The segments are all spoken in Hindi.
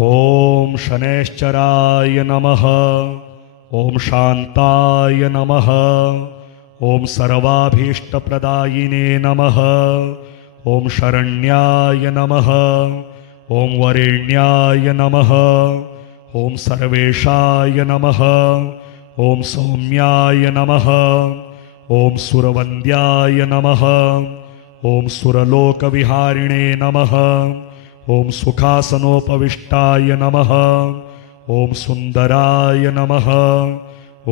ओम शनैश्चराय नमः। ओम शांताय नमः। ओम सर्वाभीष्टप्रदायिने नमः। ओम शरण्याय नमः। ओम वरेण्याय नमः। ओम सर्वेशाय नमः। ओम सौम्याय नमः। ओम सुरवन्द्याय नमः। ओम सुरलोकविहारिणे नमः। ओम सुखासनोपविष्टाय नमः। ओम सुंदराय नमः।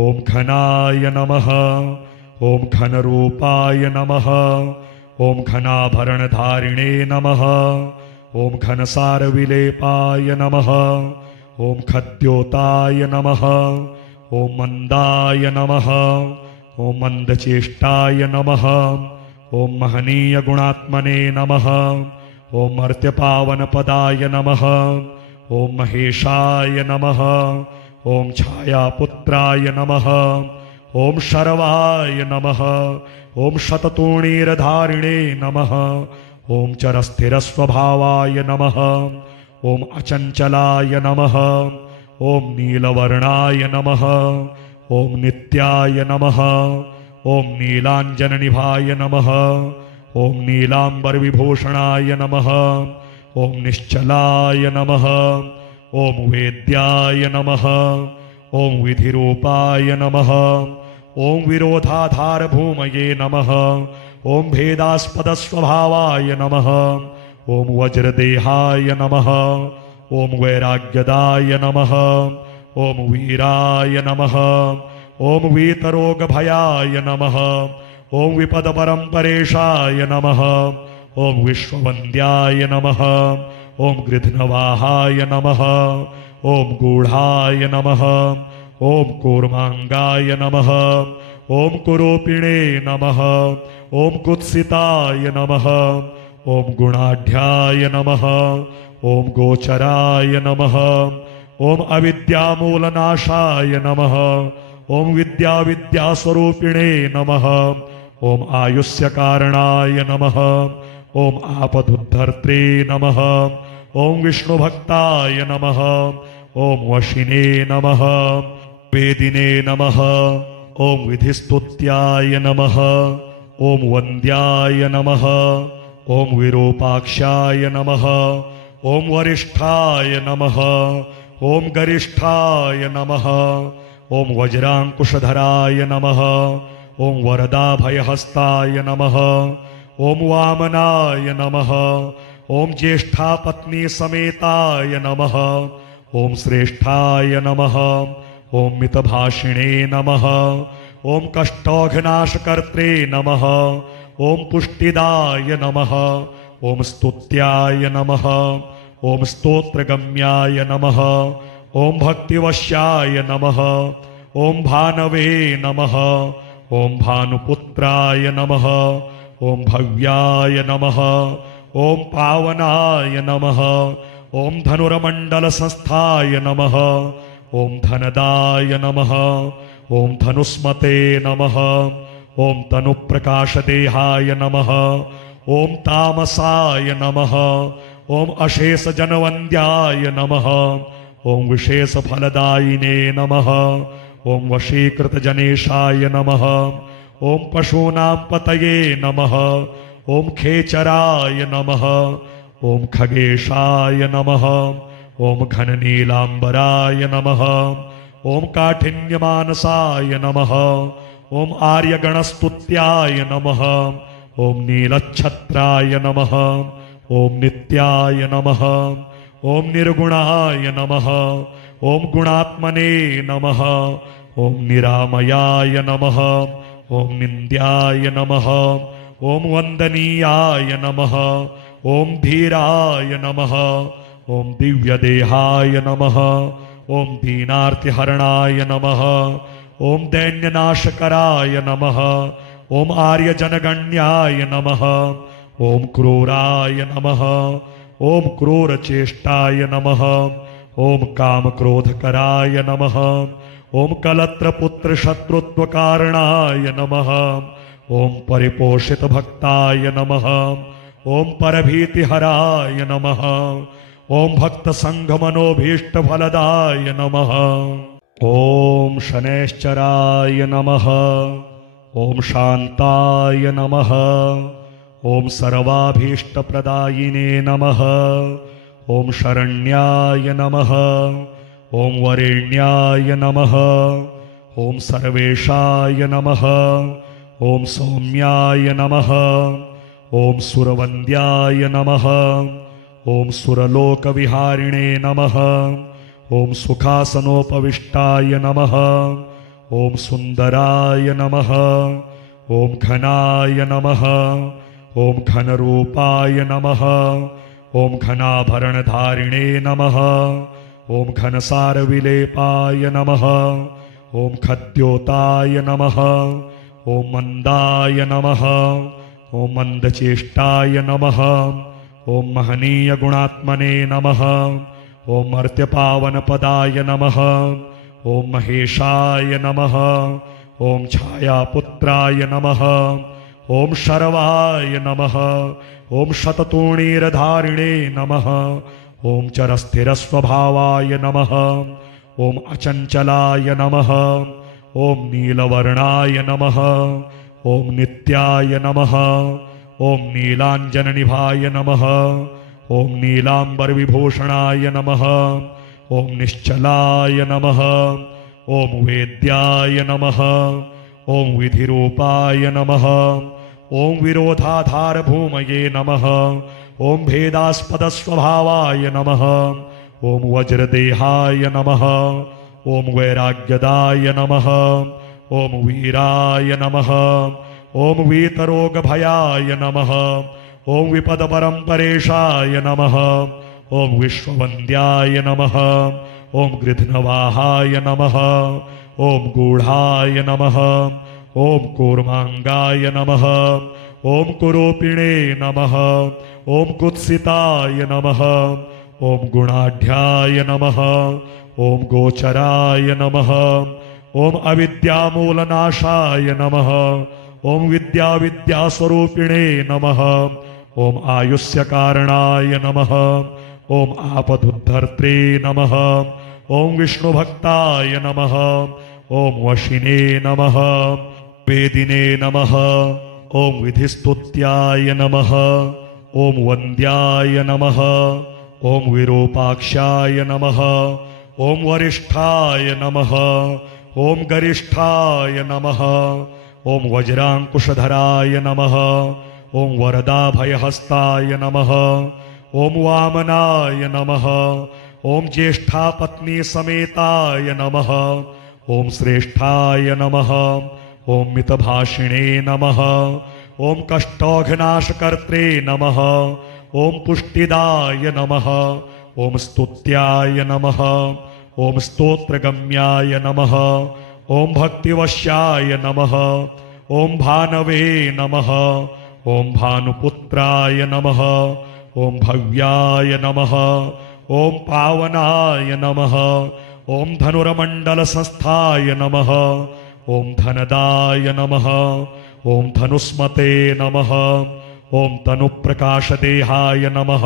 ओम घनाय नमः। ओम घनरूपाय नमः। ओम घनाभरणधारिणे नमः। ओम घनसारविलेपाय नमः। ओम खद्योताय नमः। ओम मंदाय नमः। ओम मंदचेष्टाय नमः। ओम महनीय गुणात्मने नमः। ओम मर्त्यपावनपदाय नमः। ओम महेशाय नमः। ओम छायापुत्राय नमः। ओम शर्वाय नमः। ओम शततूणीरधारिणे नमः। ओम चरस्थिरस्वभावाय नमः। ओम अचंचलाय नमः। ओम नीलवर्णाय नमः। ओम नित्याय नमः। ओम नीलांजननिभाय नमः। ओम नीलांबरविभूषणाय नमः। ओम निश्चलाय नमः। ओम वेद्याय नमः। ओम विधिरूपाय नमः। ओम विरोधाधार भूमये नमः। ओम भेदास्पदस्वभावाय नमः। ओम वज्रदेहाय नमः। ओम वैराग्यदाय नमः। ओम वीराय नमः। ओम वीतरोगभयाय नमः। ओम विपदपरंपरेशाय नमः। ओम विश्ववन्द्याय नमः। ओम गृध्नवाहाय नमः। ओम गूढ़ाय नमः। ओम कूर्मांगाय नमः। ओम कुरूपिणे नमः। ओम कुत्सिताय नमः। ओम गुणाढ्याय नमः। ओम गोचराय नमः। ओम अविद्यामूलनाशाय नमः। ओम विद्यास्वरूपिणे नमः। ओम आयुष्यकारणाय नमः। ओम आपदुद्धर्त्रे नमः। ओम विष्णुभक्ताय नमः। ओम वशिने नमः। वेदिने नमः। ओम विधिस्तुत्याय नमः। ओम वन्द्याय नमः। ओम विरूपाक्षाय नमः। ओम वरिष्ठाय नमः। ओम गरिष्ठाय नमः। ओम वज्रांकुशधराय नमः। ओम वरदाभयहस्ताय नमः। ओम वामनाय नमः। ओम ज्येष्ठापत्नी समेताय नमः। ओम श्रेष्ठाय नमः। ओम मितभाषिणे नमः। ओम कष्टौघनाशकर्त्रे नमः। ओम पुष्टिदाय नमः। ओम स्तुत्याय नमः। ओम स्तोत्रगम्याय नमः। ओम भक्तिवश्याय नमः। ओम भानवे नमः। ओम भानुपुत्राय नमः। ओम भव्याय नमः। ओम पावनाय नमः। ओम धनुर्मण्डलसंस्थाय नमः। ओम धनदाय नमः। ओम धनुस्मते नमः। ओम तनुप्रकाशदेहाय नमः। ओम तामसाय नमः। ओम अशेषजनवन्द्याय नमः। ओम विशेषफलदायिने नमः। ओम वशीकृतजनेशाय नमः। ओम पशूनां पतये नमः। ओम खेचराय नमः। ओम खगेशाय नमः। ओम घननीलांबराय नमः। ओम काठिन्यमानसाय नमः। ओम आर्यगणस्तुत्याय नमः। ओम नीलच्छत्राय नमः। ओम नित्याय नमः। ओम निर्गुणाय नमः। ओम गुणात्मने नमः। ओम निरामयाय नमः। ओम निन्द्याय नमः। ओम वंदनीयाय नमः। ओम धीराय नमः। ओम दिव्यदेहाय नमः। ओम दीनार्तिहरणाय नमः। ओम दैन्यनाशकराय नमः। ओम आर्यजनगण्याय नमः। ओम क्रूराय नमः। ओम क्रूरचेष्टाय नमः। ओम कामक्रोधकराय नमः। ओम कलत्रपुत्रशत्रुत्वकारणाय नमः। ओम परिपोषितभक्ताय नमः। ओम परभीतिहराय नमः। ॐ भक्तसङ्घमनोभीष्टफलदाय नमः। ॐ शनैश्चराय नमः। ॐ शान्ताय नमः। ॐ सर्वाभीष्टप्रदायिने नमः। ॐ शरण्याय नमः। ॐ वरेण्याय नमः। ॐ सर्वेशाय नमः। ॐ सौम्याय नमः। ॐ सुरवन्द्याय नमः। ॐ सुरलोकविहारिणे नमः। ॐ सुखासनोपविष्टाय नमः। ॐ सुन्दराय नमः। ॐ घनाय नमः। ॐ घनरूपाय नमः। ॐ घनाभरणधारिणे नमः। ॐ घनसारविलेपाय नमः। ॐ खद्योताय नमः। ॐ मन्दाय नमः। ॐ मन्दचेष्टाय नमः। ॐ महनीयगुणात्मने नमः। ॐ मर्त्यपावनपदाय नमः। ॐ महेशाय नमः। ॐ छायापुत्राय नमः। ॐ शर्वाय नमः। ॐ शततूणीरधारिणे नमः। ॐ चरस्थिरस्वभावाय नमः। ॐ अचञ्चलाय नमः। ॐ नीलवर्णाय नमः। ॐ नित्याय नमः। ॐ नीलाञ्जननिभाय नमः। ॐ नीलाम्बरविभूषणाय नमः। ॐ निश्चलाय नमः। ॐ वेद्याय नमः। ॐ विधिरूपाय नमः। ॐ विरोधाधारभूमये नमः। ॐ भेदास्पदस्वभावाय नमः। ॐ वज्रदेहाय नमः। ॐ वैराग्यदाय नमः। ॐ वीराय नमः। ॐ वीतरोगभयाय नमः। ॐ विपदपरम्परेशाय नमः। ॐ विश्ववन्द्याय नमः। ॐ गृध्नवाहाय नमः। ॐ गूढाय नमः। ॐ कूर्माङ्गाय नमः। ॐ कुरूपिणे नमः। ॐ कुत्सिताय नमः। ॐ गुणाढ्याय नमः। ॐ गोचराय नमः। ॐ अविद्यामूलनाशाय नमः। ॐ विद्यास्वरूपिणे नमः। ॐ आयुष्यकारणाय नमः। ॐ आपदुद्धर्त्रे नमः। ॐ विष्णुभक्ताय नमः। ॐ वशिने नमः। वेदिने नमः। ॐ विधिस्तुत्याय नमः। ॐ वन्द्याय नमः। ॐ विरूपाक्षाय नमः। ॐ वरिष्ठाय नमः। ॐ गरिष्ठाय नमः। ॐ वज्राङ्कुशधराय नमः। ॐ वरदाभयहस्ताय नमः। ॐ वामनाय नमः। ॐ ज्येष्ठापत्नीसमेताय नमः। ॐ श्रेष्ठाय नमः। ॐ मितभाषिणे नमः। ॐ कष्टौघनाशकर्त्रे नमः। ॐ पुष्टिदाय नमः। ॐ स्तुत्याय नमः। ॐ स्तोत्रगम्याय नमः। ॐ भक्तिवश्याय नमः। ॐ भानवे नमः। ॐ भानुपुत्राय नमः। ॐ भव्याय नमः। ॐ पावनाय नमः। ॐ धनुर्मण्डलसंस्थाय नमः। ॐ धनदाय नमः। ॐ धनुस्मते नमः। ॐ तनुप्रकाशदेहाय नमः।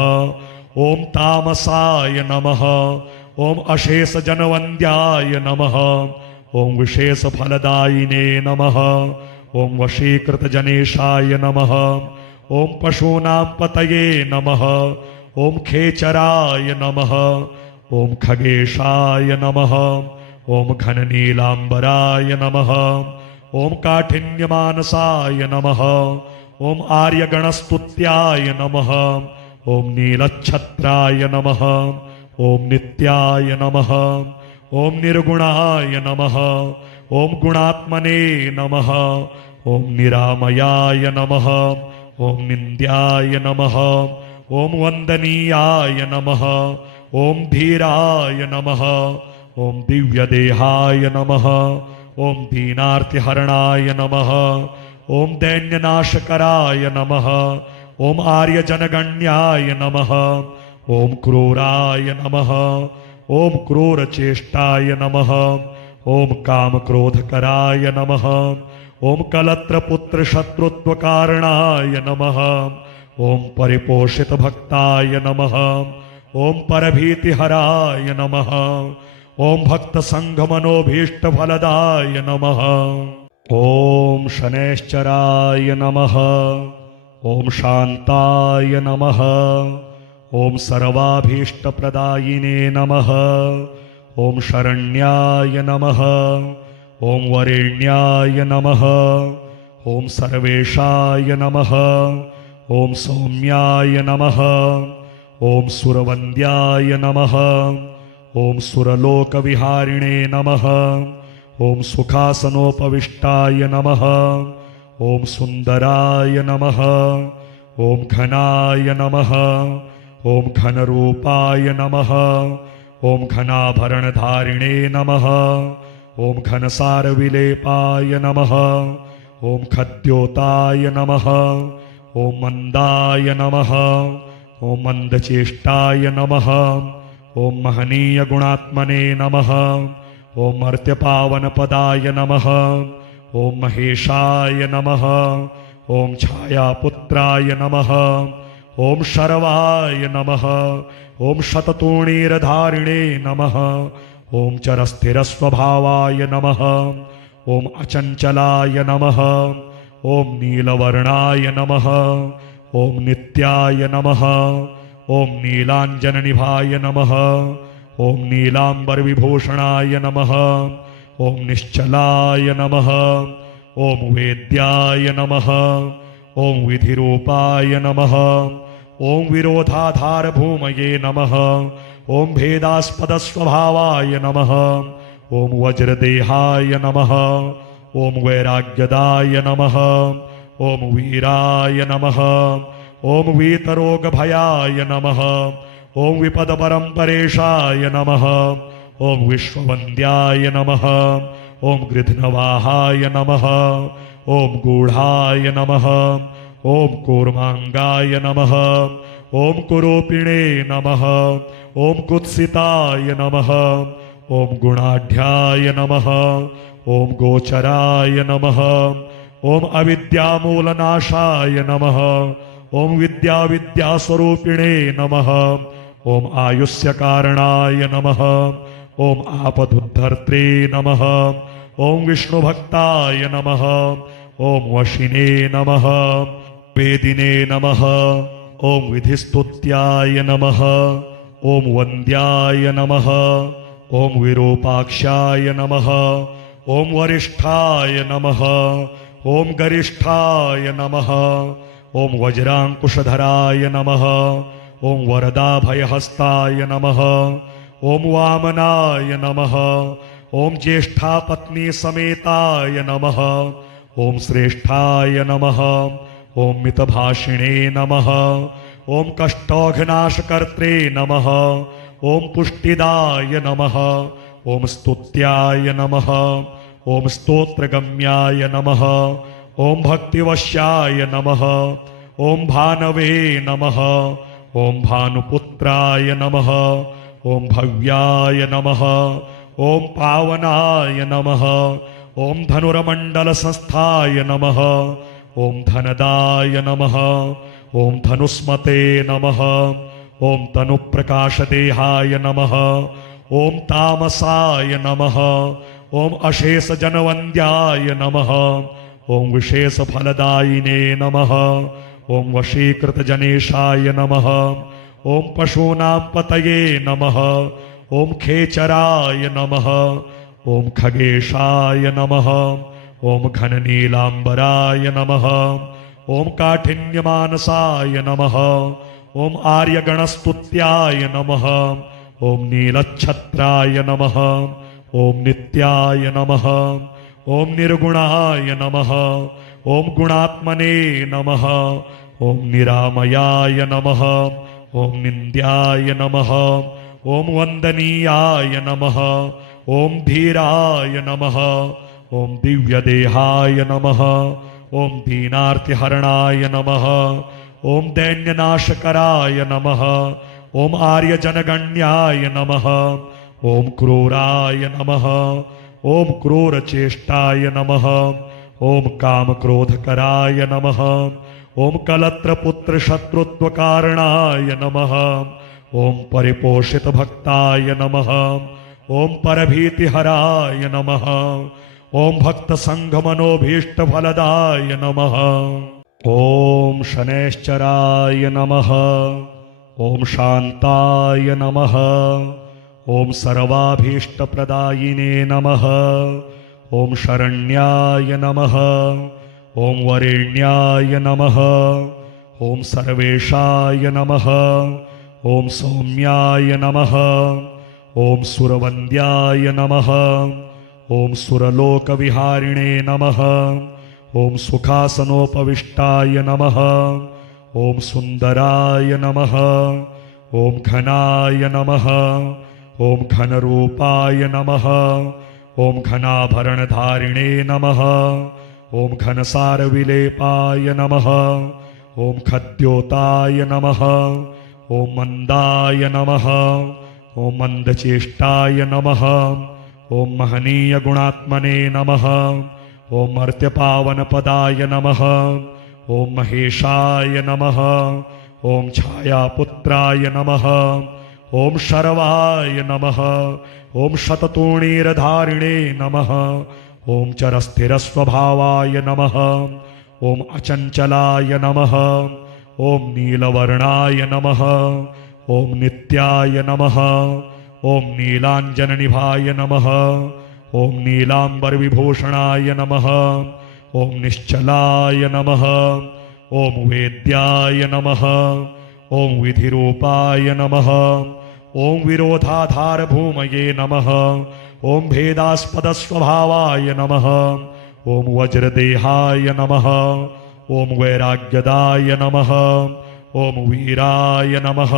ॐ तामसाय नमः। ॐ अशेषजनवन्द्याय नमः। ॐ विशेषफलदायिने नमः। ॐ वशीकृतजनेशाय नमः। ॐ पशूनां पतये नमः। ॐ खेचराय नमः। ॐ खगेशाय नमः। ॐ घननीलाम्बराय नमः। ॐ काठिन्यमानसाय नमः। ॐ आर्यगणस्तुत्याय नमः। ॐ नीलच्छत्राय नमः। ॐ नित्याय नमः। ॐ निर्गुणाय नमः। ॐ गुणात्मने नमः। ॐ निरामयाय नमः। ॐ निन्द्याय नमः। ॐ वन्दनीयाय नमः। ॐ धीराय नमः। ॐ दिव्यदेहाय नमः। ॐ दीनार्तिहरणाय नमः। ॐ दैन्यनाशकराय नमः। ॐ आर्यजनगण्याय नमः। ॐ क्रूराय नमः। ॐ क्रूरचेष्टाय नमः। ॐ कामक्रोधकराय नमः। ॐ कलत्रपुत्रशत्रुत्वकारणाय नमः। ॐ परिपोषितभक्ताय नमः। ओम परभीतिहराय नमः। ओम भक्तसङ्घमनोभीष्टफलदाय नमः। ओम शनैश्चराय नमः। ओम शान्ताय नमः। ओम सर्वाभीष्टप्रदायिने नमः। ओम शरण्याय नमः। ओम वरेण्याय नमः। ओम सर्वेशाय नमः। ओम सौम्याय नमः। ओम सुरवन्द्याय नमः। ओम सुरलोकविहारिणे नमः। ओम सुखासनोपविष्टाय नमः। ओम सुन्दराय नमः। ओम घनाय नमः। ओम घनरूपाय नमः। ओम घनाभरणधारिणे नमः। ओम घनसारविलेपाय नमः। ओम खद्योताय नमः। ओम मंदाय नमः। ओम मंदचेष्टाय नमः। ओम महनीय गुणात्मने नमः। ओम मर्त्यपावनपदाय नमः। ओम महेशाय नमः। ओम छायापुत्राय नमः। ओम शर्वाय नमः। ओम शततूणीरधारिणे नमः। ओम चरस्थिरस्वभावाय नमः। ओम अचंचलाय नमः। ओम नीलवर्णाय नमः। ओम नित्याय नमः। ओम नीलांजननिभाय नमः। ओम नीलांबरविभूषणाय नमः। ओम निश्चलाय नमः। ओम वेद्याय नमः। ओम विधिरूपाय नमः। ओम विरोधाधारभूमये नमः। ओम भेदास्पदस्वभावाय नमः। ओम वज्रदेहाय नमः। ओम वैराग्यदाय नमः। ओम वीराय नमः। ओम वीतरोगभयाय नमः। ओम विपदपरम्परेशाय नमः। ओम विश्ववन्द्याय नमः। ओम गृध्नवाहाय नमः। ओम गूढ़ाय नमः। ओम कूर्मांगाय नमः। ओम कुरूपिणे नमः। ओम कुत्सिताय नमः। ओम गुणाढ्याय नमः। ओम गोचराय नमः। ओम अविद्यामूलनाशाय नमः। ओम विद्यास्वरूपिणे नमः। ओम आयुष्यकारणाय नमः। ओम आपदुद्धर्त्रे नमः। ओम विष्णुभक्ताय नमः। ओम वशिने नमः। वेदिने नमः। ओम विधिस्तुत्याय नमः। ओम वन्द्याय नमः। ओम विरूपाक्षाय नमः। ओम वरिष्ठाय नमः। ओम गरिष्ठाय नमः। ओम वज्रांकुशधराय नमः। ओम वरदाभयहस्ताय नमः। ओम वामनाय नमः। ओम ज्येष्ठापत्नी समेताय नमः। ओम श्रेष्ठाय नमः। ओम मितभाषिणे नमः। ओम कष्टौघनाशकर्त्रे नमः। ओम पुष्टिदाय नमः। ओम स्तुत्याय नमः। ओम स्तोत्रगम्याय नमः। ओम भक्तिवश्याय नमः। ओम भानवे नमः। ओम भानुपुत्राय नमः। ओम भव्याय नमः। ओम पावनाय नमः। ओम धनुरमण्डलसंस्थाय नमः। ओम धनदाय नमः। ओम धनुस्मते नमः। ओम तनुप्रकाशदेहाय नमः। ओम तामसाय नमः। ओम अशेषजनवन्द्याय नमः। ओम विशेषफलदायिने नमः। ओम वशीकृतजनेशाय नमः। ओम पशूनां पतये नमः। ओम खेचराय नमः। ओम खगेशाय नमः। ओम घननीलांबराय नमः। ओम काठिन्यमानसाय नमः। ओम आर्यगणस्तुत्याय नमः। ओम नीलच्छत्राय नमः। ओम नित्याय नमः। ओम निर्गुणाय नमः। ओम गुणात्मने नमः। ओम निरामयाय नमः। ओम निन्द्याय नमः। ओम वंदनीयाय नमः। ओम धीराय नमः। ओम दिव्यदेहाय नमः। ओम दीनार्तिहरणाय नमः। ओम दैन्यनाशकराय नमः। ओम आर्यजनगण्याय नमः। ओम क्रूराय नमः। ओम क्रूरचेष्टाय नमः। ओम कामक्रोधकराय नमः। ओम कलत्रपुत्रशत्रुत्वकारणाय नमः। ओम परिपोषित भक्ताय नमः। ओम परभीतिहराय नमः। ओम भक्त संघ मनोभीष्ट फलदाय नमः। ओम शनैश्चराय नमः। ओम शांताय नमः। ओम सर्वाभीष्टप्रदायिने नमः। ओम शरण्याय नमः। ओम वरेण्याय नमः। ओम सर्वेशाय नमः। ओम सौम्याय नमः। ओम सुरवन्द्याय नमः। ओम सुरलोकविहारिणे नमः। ओम सुखासनोपविष्टाय नमः। ओम सुंदराय नमः। ओम घनाय नमः। ओम घनरूपाय नमः। ओम घनाभरणधारिणे नमः। ओम घनसारविलेपाय नमः। ओम खद्योताय नमः। ओम मंदाय नमः। ओम मंदचेष्टाय नमः। ओम महनीय गुणात्मने नमः। ओम मर्त्यपावनपदाय नमः। ओम महेशाय नमः। ओम छायापुत्राय नमः। ओम शर्वाय नमः। ओम शततूणीरधारिणे नमः। ओम चरस्थिरस्वभावाय नमः। ओम अचंचलाय नमः। ओम नीलवर्णाय नमः। ओम नित्याय नमः। ओम नीलांजननिभाय नमः। ओम नीलांबरविभूषणाय नमः। ओम निश्चलाय नमः। ओम वेद्याय नमः। ओम विधिरूपाय नमः। ओम विरोधाधार भूमये नमः। ओम भेदास्पदस्वभावाय नमः। ओम वज्रदेहाय नमः। ओम वैराग्यदाय नमः। ओम वीराय नमः।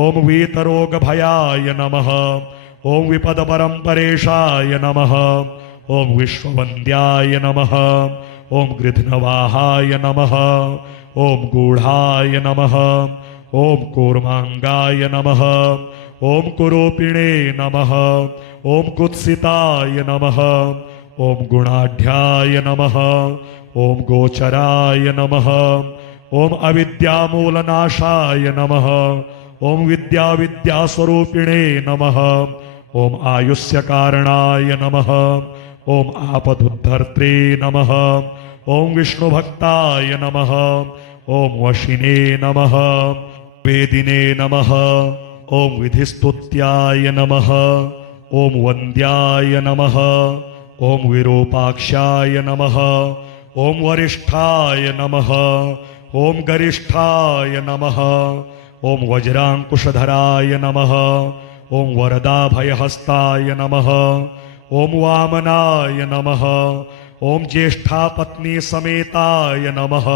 ओम वीतरोगभयाय नमः। ओम विपदपरम्परेशाय नमः। ओम विश्ववन्द्याय नमः। ओम गृध्नवाहाय नमः। ओम गूढ़ाय नमः। ओम कूर्मांगाय नमः। ओम कुरूपिणे नमः। ओम कुत्सिताय नमः। ओम गुणाढ्याय नमः। ओम गोचराय नमः। ओम अविद्यामूलनाशाय नमः। ओम विद्यास्वरूपिणे नमः। ओम आयुष्यकारणाय नमः। ओम आपदुद्धर्त्रे नमः। ओम विष्णुभक्ताय नमः। ओम वशिने नमः। वेदिने नमः। ओम विधिस्तुत्याय नमः। ओम वन्द्याय नमः। ओम विरूपाक्षाय नमः। ओम वरिष्ठाय नमः। ओम गरिष्ठाय नमः। ओम वज्रांकुशधराय नमः। ओम वरदाभयहस्ताय नमः। ओम वामनाय नमः। ओम ज्येष्ठापत्नी समेताय नमः।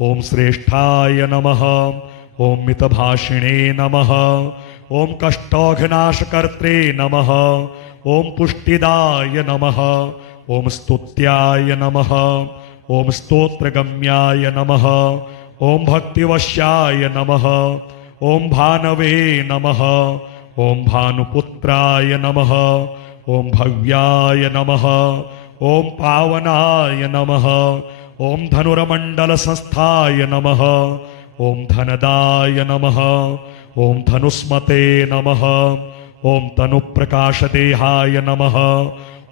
ओम श्रेष्ठाय नमः। ओम मितभाषिणे नमः। ओम कष्टौघनाशकर्त्रे नमः। ओम पुष्टिदाय नमः। ओम स्तुत्याय नमः। ओम स्तोत्रगम्याय नमः। ओम भक्तिवश्याय नमः। ओम भानवे नमः। ओम भानुपुत्राय नमः। ओम भव्याय नमः। ओम पावनाय नमः। ओम धनुर्मण्डलसंस्थाय नमः। ओम धनदाय नमः। ओम धनुस्मते नमः। ओम तनुप्रकाशदेहाय नमः।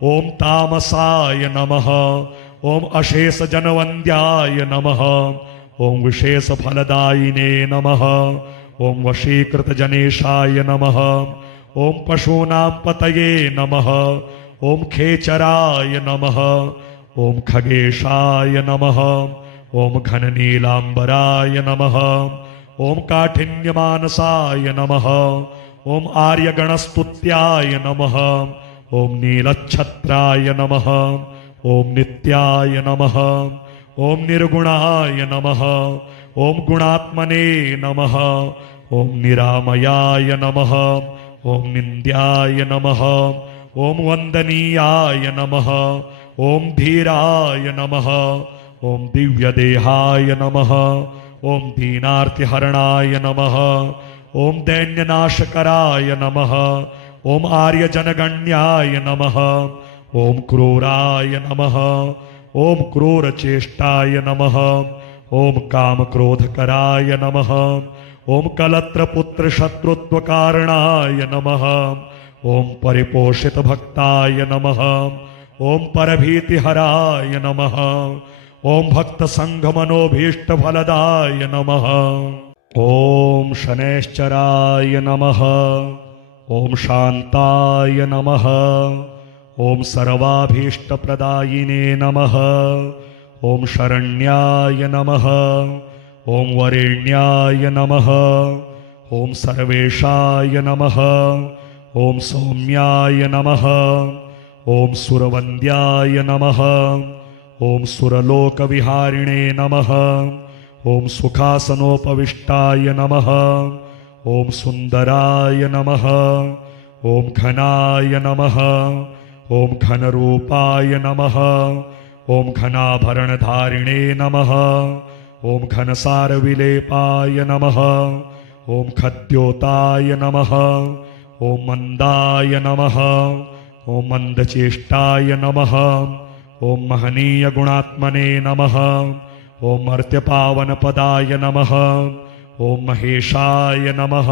ओम तामसाय नमः। ओम अशेषजनवन्द्याय नमः। ओम विशेषफलदायिने नमः। ओम वशीकृतजनेशाय नमः। ओम पशूनां पतये नमः। ओम खेचराय नमः। ओम खगेशाय नमः। ओम घननीलांबराय नमः। ओम काठिन्यमानसाय नमः। ओम आर्यगणस्तुत्याय नमः। ओम नीलच्छत्राय नमः। ओम नित्याय नमः। ओम निर्गुणाय नमः। ओम गुणात्मने नमः। ओम निरामयाय नमः। ओम निन्द्याय नमः। ओम वंदनीयाय नमः। ओम धीराय नमः। ओम दिव्यदेहाय नमः। ओम दीनार्तिहरणाय नमः। ओम दैन्यनाशकराय नमः। ओम आर्यजनगण्याय नमः। ओम क्रूराय नमः। ओम क्रूरचेष्टाय नमः। ओम कामक्रोधकराय नमः। ओम कलत्रपुत्र शत्रुत्वकारणाय नमः। ओम परिपोषित भक्ताय नमः। ओम परभीतिहराय नमः। ओम भक्त संघ मनोभीष्ट फलदाय नमः। ओम शनैश्चराय नमः। ओम शांताय नमः। ओम सर्वाभीष्टप्रदायिने नमः। ओम शरण्याय नमः। ओम वरेण्याय नमः। ओम सर्वेशाय नमः। ओम सौम्याय नमः। ओम सुरवन्द्याय नमः। ओम सुरलोकविहारिणे नमः। ओम सुखासनोपविष्टाय नमः। ओम सुंदराय नमः। ओम घनाय नमः। ओम घनरूपाय नमः। ओम घनाभरणधारिणे नमः। ओम घनसारविलेपाय नमः। ओम खद्योताय नमः। ओम मंदाय नमः। ओम मंदचेष्टाय नमः। ओम महनीय गुणात्मने नमः। ओम मर्त्यपावनपदाय नमः। ओम महेशाय नमः।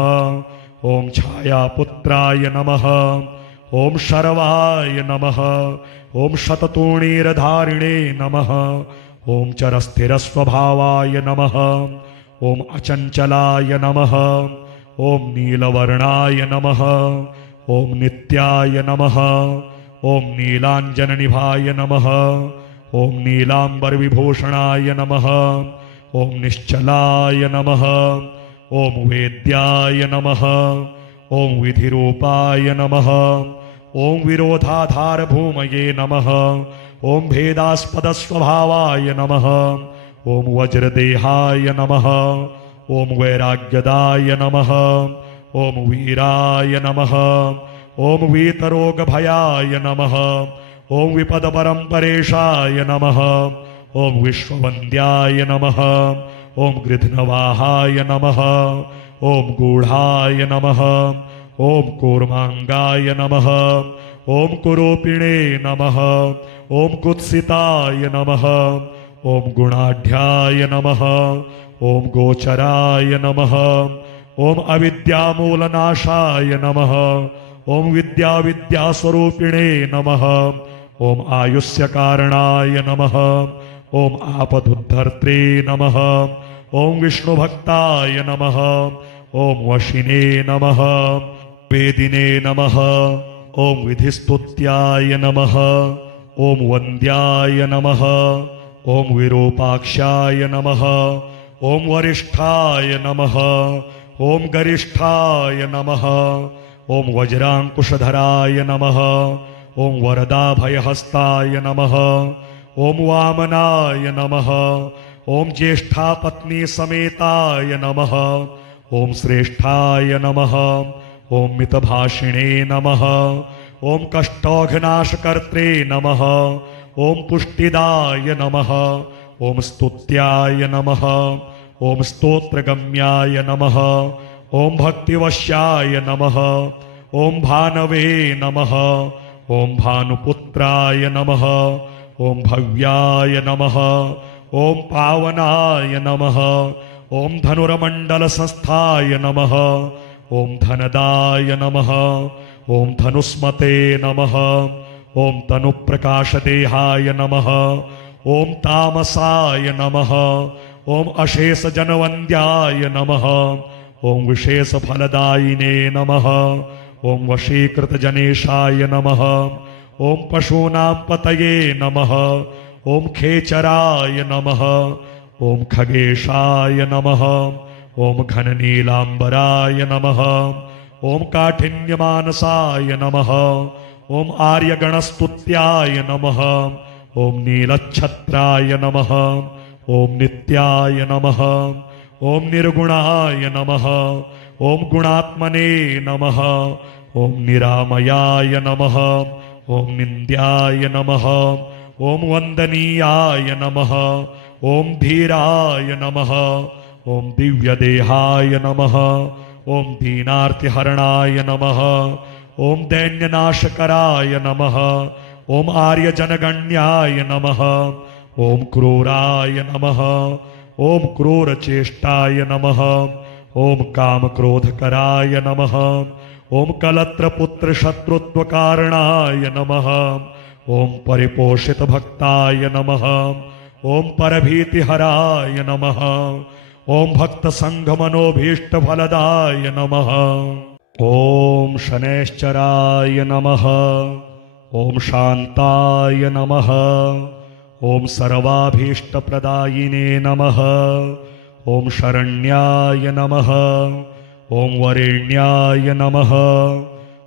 ओम छायापुत्राय नमः। ओम शर्वाय नमः। ओम शततूणीरधारिणे नमः। ओम चरस्थिरस्वभावाय नमः। ओम अचंचलाय नमः। ओम नीलवर्णाय नमः। ओम नित्याय नमः। ओम नीलांजननिभाय नमः। ओम नीलांबरविभूषणाय नमः। ओम निश्चलाय नमः। ओम वेद्याय नमः। ओम विधिरूपाय नमः। ओम विरोधाधार भूमये नमः। ओम भेदास्पद स्वभावाय नमः। ओम वज्रदेहाय नमः। ओम वैराग्यदाय नमः। ओम वीराय नमः। ओम वीतरोगभयाय नमः। ओम विपदपरम्परेशाय नमः। ओम विश्ववन्द्याय नमः। ओम गृध्नवाहाय नमः। ओम गूढ़ाय नमः। ओम कूर्मांगाय नमः। ओम कुरूपिणे नमः। ओम कुत्सिताय नमः। ओम गुणाढ्याय नमः। ओम गोचराय नमः। ओम अविद्यामूलनाशाय नमः। ओम विद्यास्वरूपिणे नमः। ओम आयुष्यकारणाय नमः। ओम आपदुद्धर्त्रे नमः। ओम विष्णुभक्ताय नमः। ओम वशिने नमः। वेदिने नमः। ओम विधिस्तुत्याय नमः। ओम वन्द्याय नमः। ओम विरूपाक्षाय नमः। ओम वरिष्ठाय नमः। ओम गरिष्ठाय नमः। ओम वज्रांकुशधराय नमः। ओम वरदाभयहस्ताय नमः। ओम वामनाय नमः। ओम ज्येष्ठापत्नी समेताय नमः। ओम श्रेष्ठाय नमः। ओम मितभाषिणे नमः। ओम कष्टौघनाशकर्त्रे नमः। ओम पुष्टिदाय नमः। ओम स्तुत्याय नमः। ओम स्तोत्रगम्याय नमः। ओम भक्तिवश्याय नमः। ओम भानवे नमः। ओम भानुपुत्राय नमः। ओम भव्याय नमः। ओम पावनाय नमः। ओम धनुर्मंडल संस्थाय नमः। ओम धनदाय नमः। ओम धनुस्मते नमः। ओम तनुप्रकाशदेहाय नमः। ओम तामसाय नमः। ओम अशेषजनवन्द्याय नमः। ओम विशेषफलदायिने नमः। ओम वशीकृतजनेशाय नमः। ओम पशूनां पतये नमः। ओम खेचराय नमः। ओम खगेशाय नमः। ओम घननीलांबराय नमः। ओम काठिन्यमानसाय नमः। ओम आर्यगणस्तुत्याय नमः। ओम नीलच्छत्राय नमः। ओम नित्याय नमः। ओम निर्गुणाय नमः। ओम गुणात्मने नमः। ओम निरामयाय नमः। ओम निन्द्याय नमः। ओम वंदनीयाय नमः। ओम धीराय नमः। ओम दिव्यदेहाय नमः। ओम दीनार्तिहरणाय नमः। ओम दैन्यनाशकराय नमः। ओम आर्यजनगण्याय नमः। ओम क्रूराय नमः। ओम क्रूरचेष्टाय नमः। ओम कामक्रोधकराय नमः। ओम कलत्रपुत्रशत्रुत्वकारणाय नमः। ओम परिपोषितभक्ताय नमः। ओम परभीतिहराय नमः। ओम भक्तसङ्घमनोभीष्टफलदाय नमः। ओम शनैश्चराय नमः। ओम शान्ताय नमः। ओम सर्वाभीष्टप्रदायिने नमः। ओम शरण्याय नमः। ओम वरेण्याय नमः।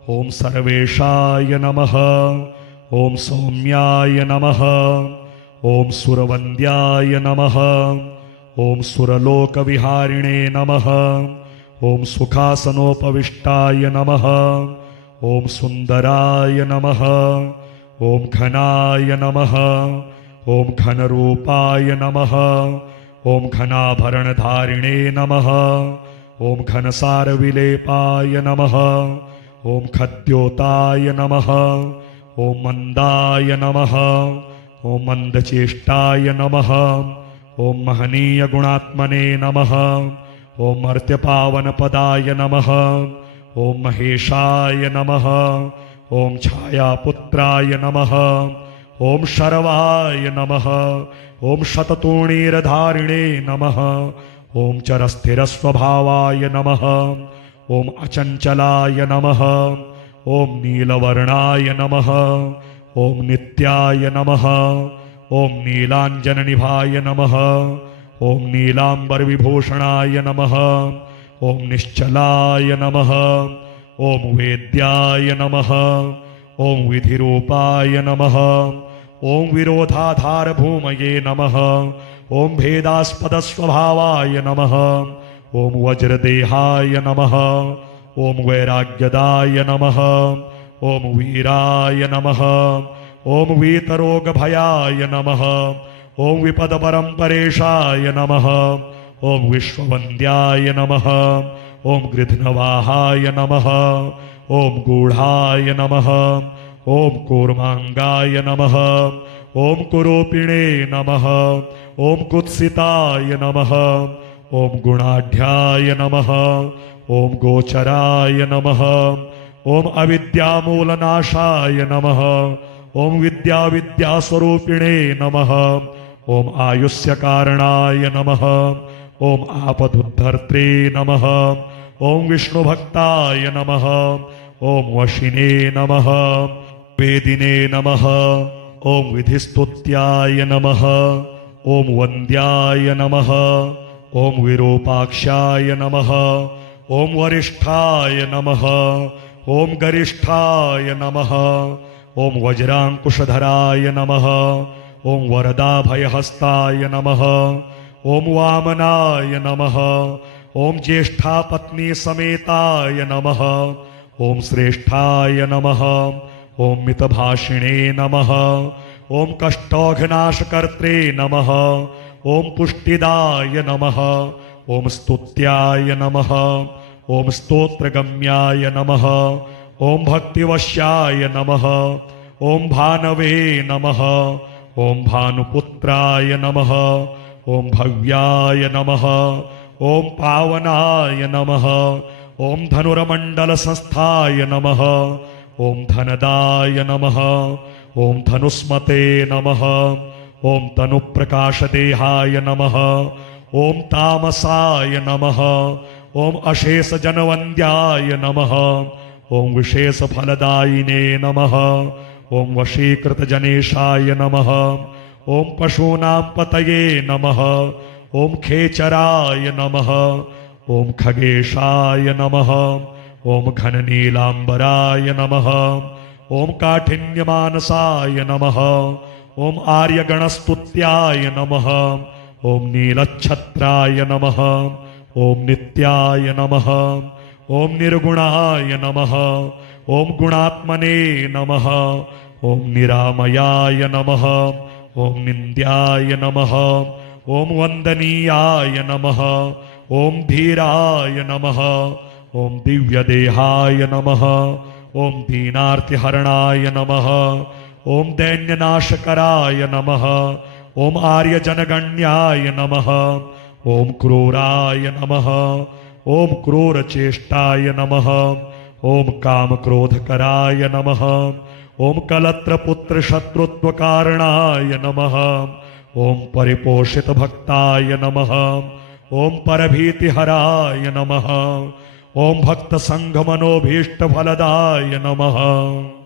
ओम सर्वेशाय नमः। ओम सौम्याय नमः। ओम सुरवन्द्याय नमः। ओम सुरलोकविहारिणे नमः। ओम सुखासनोपविष्टाय नमः। ओम सुन्दराय नमः। ओम घनाय नमः। ओम घनरूपाय नमः। ओम घनाभरणधारिणे नमः। ओम घनसारविलेपाय नमः। ओम खद्योताय नमः। ओम मंदाय नमः। ओम मंदचेष्टाय नमः। ओम महनीयगुणात्मने नमः। ओम मर्त्यपावनपदाय नमः। ओम महेशाय नमः। ओम छायापुत्राय नमः। ओम शर्वाय नमः। ओम शततूणीरधारिणे नमः। ओम चरस्थिरस्वभावाय नमः। ओम अचञ्चलाय नमः। ओम नीलवर्णाय नमः। ओम नित्याय नमः। ओम नीलाञ्जननिभाय नमः। ओम नीलाम्बरविभूषणाय नमः। ओम निश्चलाय नमः। ओम वेद्याय नमः। ओम विधिरूपाय नमः। ओम विरोधाधारभूमये नमः। ओम भेदास्पदस्वभावाय नमः। ओम वज्रदेहाय नमः। ओम वैराग्यदाय नमः। ओम वीराय नमः। ओम वीतरोगभयाय नमः। ओम विपदपरम्परेशाय नमः। ओम विश्ववन्द्याय नमः। ओम गृध्नवाहाय नमः। ओम गूढ़ाय नमः। ओम कूर्मांगाय नमः। ओम कुरूपिणे नमः। ओम कुत्सिताय नमः। ओम गुणाढ्याय नमः। ओम गोचराय नमः। ओम अविद्यामूलनाशाय नमः। ओम विद्यास्वरूपिणे नमः। ओम आयुष्यकारणाय नमः। ओम आपदुद्धर्त्रे नमः। ओम विष्णुभक्ताय नमः। ओम वशिने नमः। वेदिने नमः। ओम विधिस्तुत्याय नमः। ओम वन्द्याय नमः। ओम विरूपाक्षाय नमः। ओम वरिष्ठाय नमः। ओम गरिष्ठाय नमः। ओम वज्रांकुशधराय नमः। ओम वरदाभयहस्ताय नमः। ओम वामनाय नमः। ओम ज्येष्ठापत्नी समेताय नमः। ओम श्रेष्ठाय नमः। ओम मितभाषिणे नमः। ओम कष्टौघनाशकर्त्रे नमः। ओम पुष्टिदाय नमः। ओम स्तुत्याय नमः। ओम स्तोत्रगम्याय नमः। ओम भक्तिवश्याय नमः। ओम भानवे नमः। ओम भानुपुत्राय नमः। ओम भव्याय नमः। ओम पावनाय नमः। ओम धनुर्मण्डलसंस्थाय नमः। ओम धनदाय नमः। ओम धनुस्मते नमः। ओम तनुप्रकाशदेहाय नमः। ओम तामसाय नमः। ओम अशेषजनवन्द्याय नमः। ओम विशेषफलदायिने नमः। ओम वशीकृतजनेशाय नमः। ओम पशूनां पतये नमः। ओम खेचराय नमः। ओम खगेशाय नमः। ओम घननीलाम्बराय नमः। ओम काठिन्यमानसाय नमः। ओम आर्यगणस्तुत्याय नमः। ओम नीलच्छत्राय नमः। ओम नित्याय नमः। ओम निर्गुणाय नमः। ओम गुणात्मने नमः। ओम निरामयाय नमः। ओम निन्द्याय नमः। ओम वंदनीयाय नमः। ओम धीराय नमः। ओम दिव्यदेहाय नमः। ओम दीनार्तिहरणाय नमः। ओम दैन्यनाशकराय नमः। ओम आर्यजनगण्याय नमः। ओम क्रूराय नमः। ओम क्रूरचेष्टाय नमः, ओम कामक्रोधकराय नमः, ओम कलत्रपुत्रशत्रुत्वकारणाय नमः, ओम परिपोषितभक्ताय नमः, ओम परभीतिहराय नमः, ओम भक्तसङ्घमनोभीष्टफलदाय नमः।